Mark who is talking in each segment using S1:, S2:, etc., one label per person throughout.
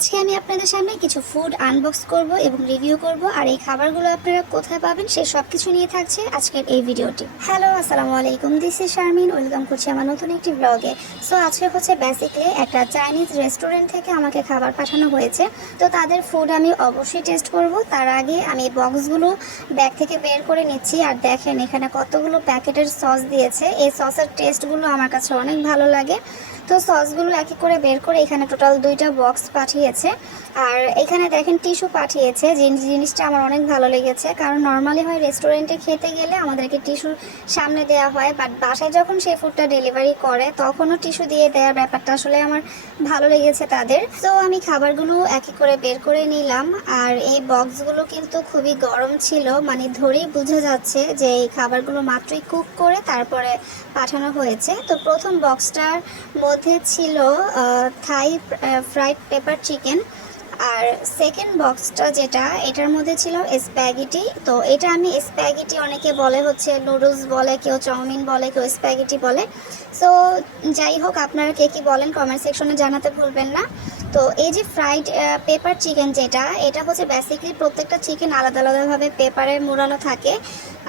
S1: আজকে আমি আপনাদের সামনে কিছু ফুড আনবক্স করব এবং রিভিউ করব। আর এই খাবারগুলো আপনারা কোথায় পাবেন সে সব কিছু নিয়ে থাকছে আজকের এই ভিডিওটি। হ্যালো আসসালামু আলাইকুম। দিস ইজ শারমিন ওয়েলকাম করছি আমার নতুন একটি ব্লগে সো আজকে হচ্ছে বেসিকলি একটা চাইনিজ রেস্টুরেন্ট থেকে আমাকে খাবার পাঠানো হয়েছে। তো তাদের ফুড আমি অবশ্যই টেস্ট করব। তার আগে আমি বক্সগুলো ব্যাগ থেকে বের করে নিচ্ছি। আর দেখেন এখানে কতগুলো প্যাকেটের সস দিয়েছে। এই সসের টেস্টগুলো আমার কাছে অনেক ভালো লাগে। তো সসগুলো এক করে বের করে এখানে টোটাল দুইটা বক্স পাঠিয়েছে। আর এখানে দেখেন টিস্যু পাঠিয়েছে জিনিসটা আমার অনেক ভালো লেগেছে। কারণ নর্মালি হয় রেস্টুরেন্টে খেতে গেলে আমাদেরকে টিস্যুর সামনে দেওয়া হয় বাট বাসায় যখন সেই ফুডটা ডেলিভারি করে, তখনও টিস্যু দিয়ে দেওয়ার ব্যাপারটা আসলে আমার ভালো লেগেছে তাদের। তো আমি খাবারগুলো এক করে বের করে নিলাম, আর এই বক্সগুলো কিন্তু খুবই গরম ছিল। মানে ধরেই বোঝা যাচ্ছে যে এই খাবারগুলো মাত্রই কুক করে তারপরে পাঠানো হয়েছে। তো প্রথম বক্সটার মধ্যে ছিল থাই ফ্রাইড পেপার চিকেন আর সেকেন্ড বক্সটা যেটা, এটার মধ্যে ছিল স্প্যাগেটি তো এটা আমি স্প্যাগেটি অনেকে বলে হচ্ছে নুডলস বলে, কেউ চাউমিন বলে, কেউ স্প্যাগেটি বলে। সো যাই হোক, আপনারা কে কী বলেন কমেন্ট সেকশনে জানাতে ভুলবেন না। তো এই যে ফ্রাইড পেপার চিকেন যেটা, এটা হচ্ছে বেসিকলি প্রত্যেকটা চিকেন আলাদা আলাদাভাবে পেপারে মোড়ানো থাকে।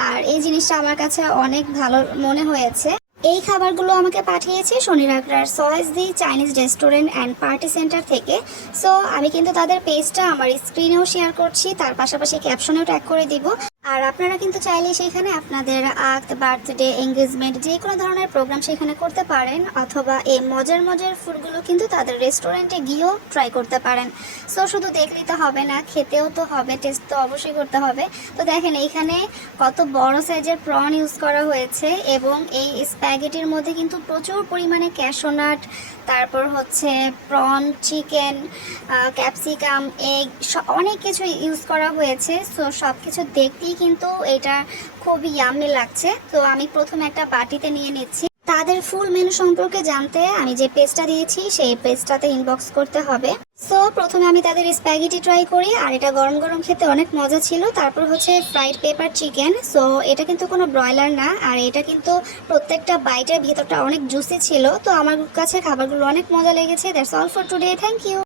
S1: আর এই জিনিসটা আমার কাছে অনেক ভালো মনে হয়েছে। এই খাবারগুলো আমাকে পাঠিয়েছে শনিরাগড়ার সয়েস the Chinese restaurant and party centre থেকে। সো আমি কিন্তু তাদের পেজটা আমার স্ক্রিনেও শেয়ার করছি, তার পাশাপাশি ক্যাপশনেও ট্যাগ করে দিব। আর আপনারা কিন্তু চাইলে সেখানে আপনাদের আক্ত বার্থডে এঙ্গেজমেন্ট যে কোনো ধরনের প্রোগ্রাম সেখানে করতে পারেন, অথবা এই মজার মজার ফুডগুলো কিন্তু তাদের রেস্টুরেন্টে গিয়েও ট্রাই করতে পারেন। সো শুধু দেখলেই তো হবে না, খেতেও তো হবে টেস্ট তো অবশ্যই করতে হবে। তো দেখেন, এইখানে কত বড় সাইজের প্রন ইউজ করা হয়েছে, এবং এই স্প্যাগেটির মধ্যে কিন্তু প্রচুর পরিমাণে ক্যাশোনাট তারপর হচ্ছে প্রন চিকেন ক্যাপসিকাম এগ অনেক কিছু ইউজ করা হয়েছে। সো সব কিছু দেখতেই কিন্তু এটা খুবই ইয়াম্মি লাগছে। তো আমি প্রথমে একটা বাটিতে নিয়ে নিচ্ছি। তাদের ফুল মেনু সম্পর্কে জানতে আমি যে পেজটা দিয়েছি, সেই পেজটাতে ইনবক্স করতে হবে। সো প্রথমে আমি তাদের স্প্যাগেটি ট্রাই করি, আর এটা গরম গরম খেতে অনেক মজা ছিল। তারপর হচ্ছে ফ্রাইড পেপার চিকেন সো এটা কিন্তু কোনো ব্রয়লার না, আর এটা কিন্তু প্রত্যেকটা বাইটের ভিতরটা অনেক জুসি ছিল। তো আমার কাছে খাবারগুলো অনেক মজা লেগেছে। That's all for today thank you